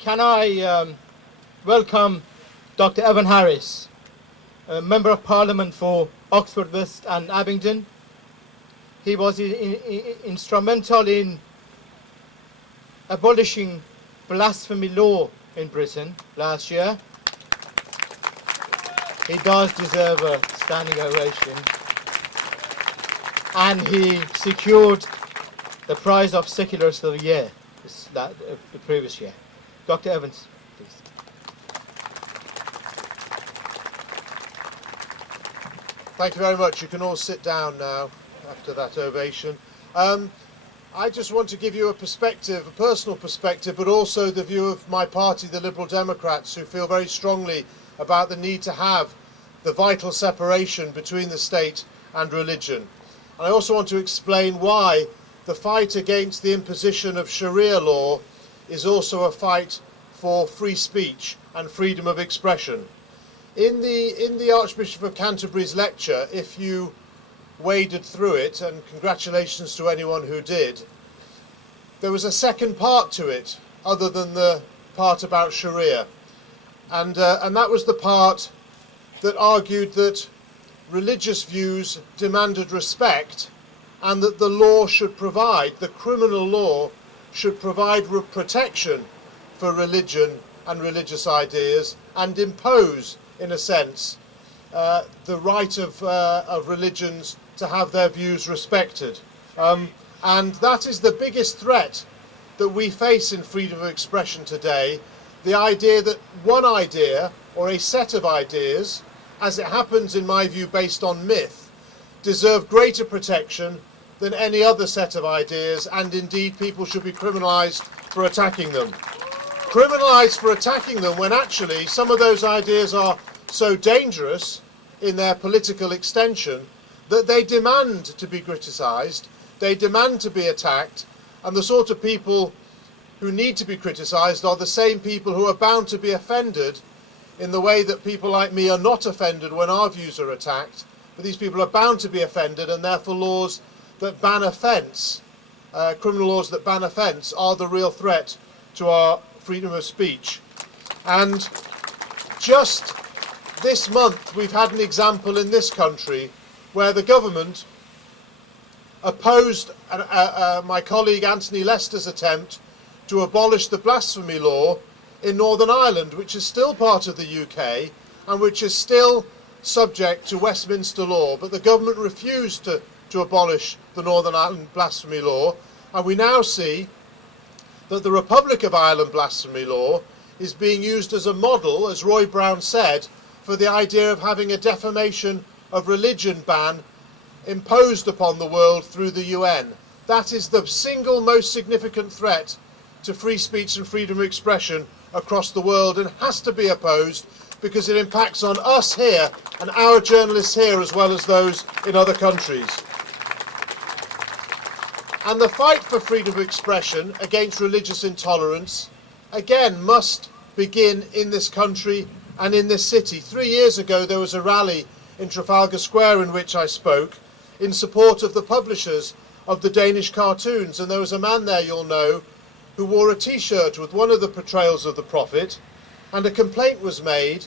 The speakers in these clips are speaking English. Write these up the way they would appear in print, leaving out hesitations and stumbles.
Can I welcome Dr. Evan Harris, a Member of Parliament for Oxford West and Abingdon. He was instrumental in abolishing blasphemy law in Britain last year. He does deserve a standing ovation. And he secured the prize of Secularist of the Year the previous year. Dr. Evans, please. Thank you very much. You can all sit down now after that ovation. I just want to give you a perspective, a personal perspective, but also the view of my party, the Liberal Democrats, who feel very strongly about the need to have the vital separation between the state and religion. And I also want to explain why the fight against the imposition of Sharia law is also a fight for free speech and freedom of expression. In the Archbishop of Canterbury's lecture, if you waded through it, and congratulations to anyone who did, there was a second part to it, other than the part about Sharia. And that was the part that argued that religious views demanded respect and that the law should provide, the criminal law should provide protection for religion and religious ideas and impose, in a sense, the right of religions to have their views respected. And that is the biggest threat that we face in freedom of expression today, the idea that one idea or a set of ideas, as it happens in my view based on myth, deserve greater protection than any other set of ideas, and indeed people should be criminalised for attacking them. Criminalised for attacking them when actually some of those ideas are so dangerous in their political extension that they demand to be criticised, they demand to be attacked, and the sort of people who need to be criticised are the same people who are bound to be offended in the way that people like me are not offended when our views are attacked, but these people are bound to be offended, and therefore laws that ban offence, criminal laws that ban offence, are the real threat to our freedom of speech. And just this month we've had an example in this country where the government opposed my colleague Anthony Lester's attempt to abolish the blasphemy law in Northern Ireland, which is still part of the UK and which is still subject to Westminster law. But the government refused to abolish the Northern Ireland blasphemy law, and we now see that the Republic of Ireland blasphemy law is being used as a model, as Roy Brown said, for the idea of having a defamation of religion ban imposed upon the world through the UN. That is the single most significant threat to free speech and freedom of expression across the world, and has to be opposed because it impacts on us here and our journalists here as well as those in other countries. And the fight for freedom of expression against religious intolerance again must begin in this country and in this city. 3 years ago there was a rally in Trafalgar Square in which I spoke in support of the publishers of the Danish cartoons, and there was a man there, you'll know, who wore a t-shirt with one of the portrayals of the Prophet, and a complaint was made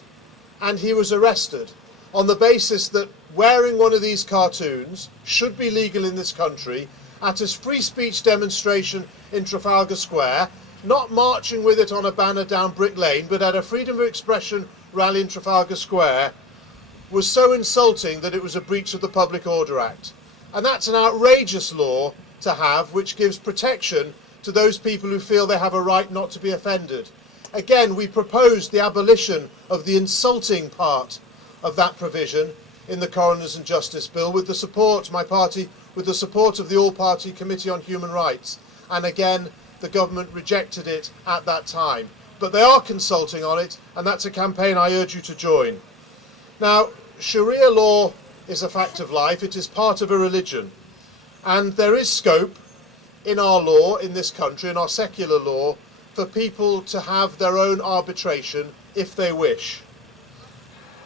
and he was arrested on the basis that wearing one of these cartoons should be legal in this country at a free speech demonstration in Trafalgar Square, not marching with it on a banner down Brick Lane, but at a freedom of expression rally in Trafalgar Square, was so insulting that it was a breach of the Public Order Act. And that's an outrageous law to have, which gives protection to those people who feel they have a right not to be offended. Again, we proposed the abolition of the insulting part of that provision in the Coroners and Justice Bill with the support, my party, with the support of the All-Party Committee on Human Rights. And again, the government rejected it at that time. But they are consulting on it, and that's a campaign I urge you to join. Now, Sharia law is a fact of life. It is part of a religion. And there is scope in our law, in this country, in our secular law, for people to have their own arbitration if they wish.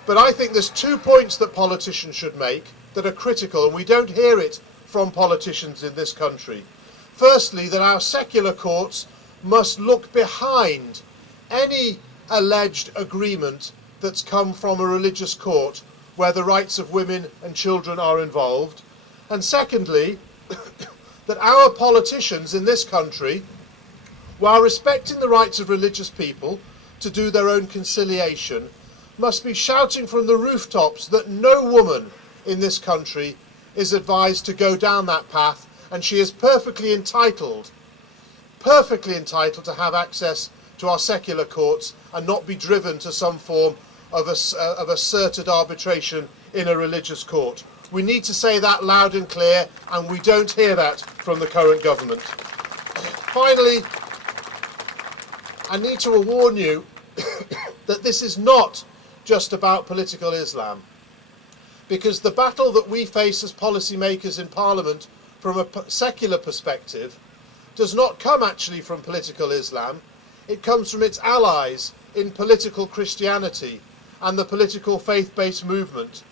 But I think there's 2 points that politicians should make that are critical, and we don't hear it from politicians in this country. Firstly, that our secular courts must look behind any alleged agreement that's come from a religious court where the rights of women and children are involved. And secondly, that our politicians in this country, while respecting the rights of religious people to do their own conciliation, must be shouting from the rooftops that no woman in this country is advised to go down that path, and she is perfectly entitled to have access to our secular courts and not be driven to some form of asserted arbitration in a religious court. We need to say that loud and clear, and we don't hear that from the current government. Finally, I need to warn you that this is not just about political Islam, because the battle that we face as policymakers in Parliament from a secular perspective does not come actually from political Islam. It comes from its allies in political Christianity and the political faith-based movement.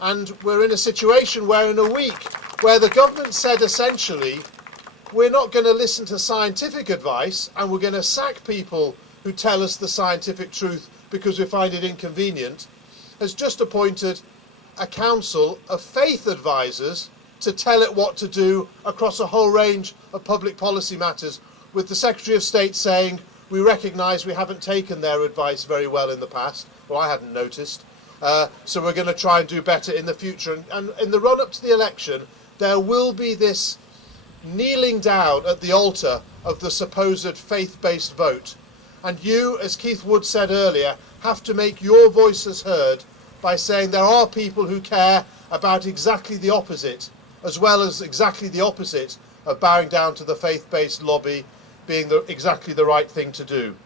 And we're in a situation where in a week where the government said essentially, we're not going to listen to scientific advice and we're going to sack people who tell us the scientific truth because we find it inconvenient, has just appointed a council of faith advisors to tell it what to do across a whole range of public policy matters, with the Secretary of State saying, we recognise we haven't taken their advice very well in the past. Well, I hadn't noticed. So we're going to try and do better in the future. And in the run-up to the election, there will be this kneeling down at the altar of the supposed faith-based vote. And you, as Keith Wood said earlier, have to make your voices heard by saying there are people who care about exactly the opposite, as well as exactly the opposite of bowing down to the faith-based lobby being exactly the right thing to do.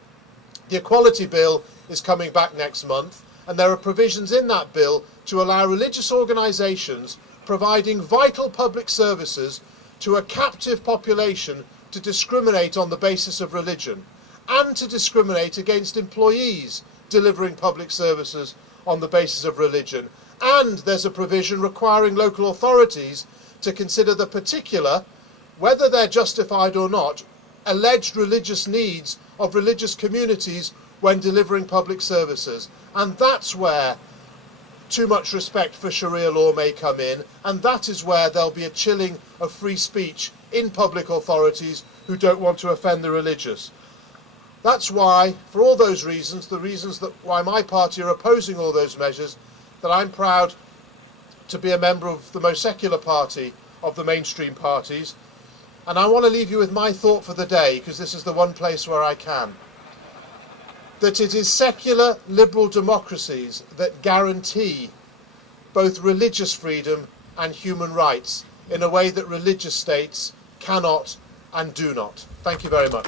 The Equality Bill is coming back next month, and there are provisions in that bill to allow religious organisations providing vital public services to a captive population to discriminate on the basis of religion, and to discriminate against employees delivering public services on the basis of religion. And there's a provision requiring local authorities to consider the particular, whether they're justified or not, alleged religious needs of religious communities when delivering public services. And that's where too much respect for Sharia law may come in, and that is where there'll be a chilling of free speech in public authorities who don't want to offend the religious. That's why, for all those reasons, the reasons that why my party are opposing all those measures, that I'm proud to be a member of the most secular party of the mainstream parties. And I want to leave you with my thought for the day, because this is the one place where I can. That it is secular liberal democracies that guarantee both religious freedom and human rights in a way that religious states cannot and do not. Thank you very much.